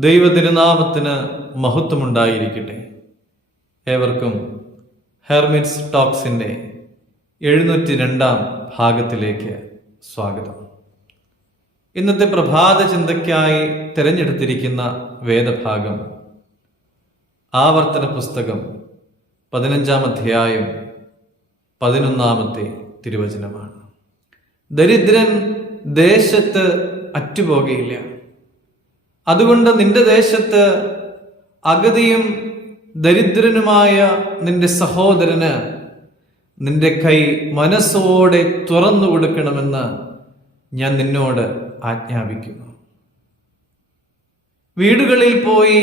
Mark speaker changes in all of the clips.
Speaker 1: ദൈവതിരുനാമത്തിന് മഹത്വമുണ്ടായിരിക്കട്ടെ. ഏവർക്കും ഹെർമിറ്റ്സ് ടോക്സിന്റെ എഴുന്നൂറ്റി രണ്ടാം ഭാഗത്തിലേക്ക് സ്വാഗതം. ഇന്നത്തെ പ്രഭാത ചിന്തയ്ക്കായി തിരഞ്ഞെടുത്തിരിക്കുന്ന വേദഭാഗം ആവർത്തന പുസ്തകം പതിനഞ്ചാം അധ്യായം പതിനൊന്നാമത്തെ തിരുവചനമാണ്. ദരിദ്രൻ ദേശത്ത് അറ്റുപോകയില്ല. അതുകൊണ്ട് നിന്റെ ദേശത്ത് അഗതിയും ദരിദ്രനുമായ നിന്റെ സഹോദരന് നിന്റെ കൈ മനസ്സോടെ തുറന്നു കൊടുക്കണമെന്ന് ഞാൻ നിന്നോട് ആജ്ഞാപിക്കുന്നു. വീടുകളിൽ പോയി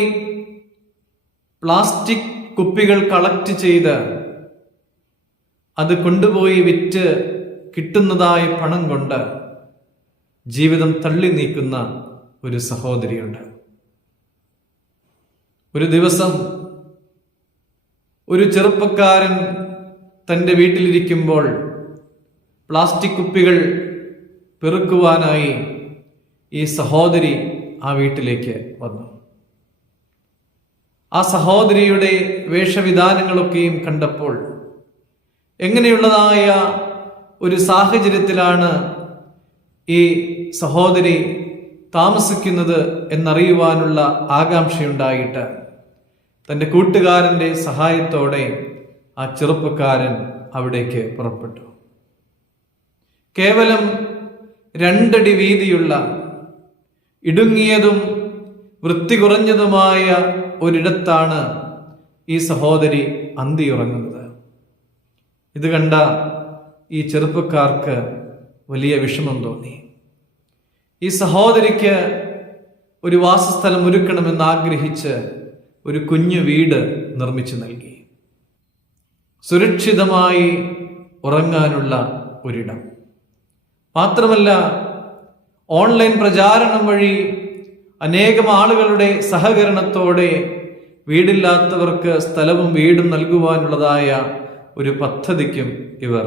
Speaker 1: പ്ലാസ്റ്റിക് കുപ്പികൾ കളക്ട് ചെയ്ത് അത് കൊണ്ടുപോയി വിറ്റ് കിട്ടുന്നതായ പണം കൊണ്ട് ജീവിതം തള്ളി നീക്കുന്ന ഒരു സഹോദരിയുണ്ട്. ഒരു ദിവസം ഒരു ചെറുപ്പക്കാരൻ തന്റെ വീട്ടിലിരിക്കുമ്പോൾ പ്ലാസ്റ്റിക് കുപ്പികൾ പെറുക്കുവാനായി ഈ സഹോദരി ആ വീട്ടിലേക്ക് വന്നു. ആ സഹോദരിയുടെ വേഷവിധാനങ്ങളൊക്കെയും കണ്ടപ്പോൾ എങ്ങനെയുള്ളതായ ഒരു സാഹചര്യത്തിലാണ് ഈ സഹോദരി താമസിക്കുന്നത് എന്നറിയുവാനുള്ള ആകാംക്ഷയുണ്ടായിട്ട് തന്റെ കൂട്ടുകാരന്റെ സഹായത്തോടെ ആ ചെറുപ്പക്കാരൻ അവിടേക്ക് പുറപ്പെട്ടു. കേവലം രണ്ടടി വീതിയുള്ള ഇടുങ്ങിയതും വൃത്തി കുറഞ്ഞതുമായ ഒരിടത്താണ് ഈ സഹോദരി അന്തിയുറങ്ങുന്നത്. ഇത് കണ്ട ഈ ചെറുപ്പക്കാർക്ക് വലിയ വിഷമം തോന്നി. ഈ സഹോദരിക്ക് ഒരു വാസസ്ഥലം ഒരുക്കണമെന്ന് ആഗ്രഹിച്ച് ഒരു കുഞ്ഞു വീട് നിർമ്മിച്ചു നൽകി. സുരക്ഷിതമായി ഉറങ്ങാനുള്ള ഒരിടം. മാത്രമല്ല ഓൺലൈൻ പ്രചാരണം വഴി അനേകം ആളുകളുടെ സഹകരണത്തോടെ വീടില്ലാത്തവർക്ക് സ്ഥലവും വീടും നൽകുവാനുള്ളതായ ഒരു പദ്ധതിക്കും ഇവർ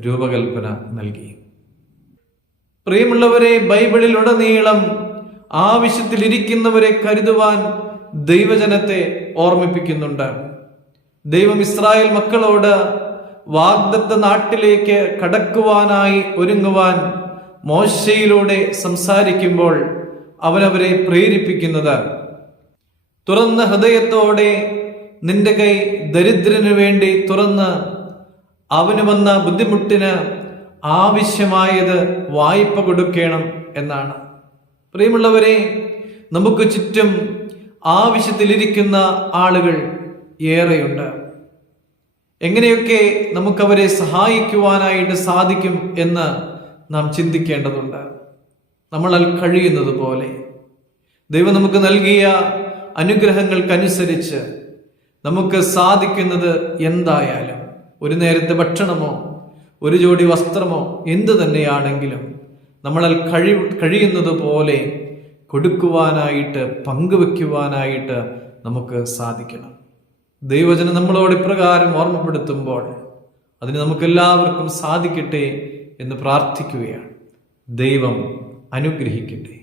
Speaker 1: രൂപകൽപ്പന നൽകി. പ്രിയമുള്ളവരെ ബൈബിളിലുടനീളം ആവശ്യത്തിലിരിക്കുന്നവരെ കരുതുവാൻ ദൈവജനത്തെ ഓർമ്മിപ്പിക്കുന്നുണ്ട്. ദൈവം ഇസ്രായേൽ മക്കളോട് വാഗ്ദത്ത നാട്ടിലേക്ക് കടക്കുവാനായി ഒരുങ്ങുവാൻ മോശയിലൂടെ സംസാരിക്കുമ്പോൾ അവനവരെ പ്രേരിപ്പിക്കുന്നത്. തുറന്ന ഹൃദയത്തോടെ നിന്റെ കൈ ദരിദ്രനു വേണ്ടി തുറന്ന് അവന് വന്ന ബുദ്ധിമുട്ടിന് ആവശ്യമായത് വായ്പ കൊടുക്കണം എന്നാണ്. പ്രിയമുള്ളവരെ നമുക്ക് ചുറ്റും ആവശ്യത്തിലിരിക്കുന്ന ആളുകൾ ഏറെയുണ്ട്. എങ്ങനെയൊക്കെ നമുക്കവരെ സഹായിക്കുവാനായിട്ട് സാധിക്കും എന്ന് നാം ചിന്തിക്കേണ്ടതുണ്ട്. നമ്മളാൽ കഴിയുന്നത് പോലെ ദൈവം നമുക്ക് നൽകിയ അനുഗ്രഹങ്ങൾക്കനുസരിച്ച് നമുക്ക് സാധിക്കുന്നത് എന്തായാലും ഒരു നേരത്തെ ഭക്ഷണമോ ഒരു ജോഡി വസ്ത്രമോ എന്തു തന്നെയാണെങ്കിലും നമ്മളാൽ കഴി കഴിയുന്നത് പോലെ കൊടുക്കുവാനായിട്ട് പങ്കുവെക്കുവാനായിട്ട് നമുക്ക് സാധിക്കണം. ദൈവജനം നമ്മളോട് ഇപ്രകാരം ഓർമ്മപ്പെടുത്തുമ്പോൾ അതിന് നമുക്കെല്ലാവർക്കും സാധിക്കട്ടെ എന്ന് പ്രാർത്ഥിക്കുകയാണ്. ദൈവം അനുഗ്രഹിക്കട്ടെ.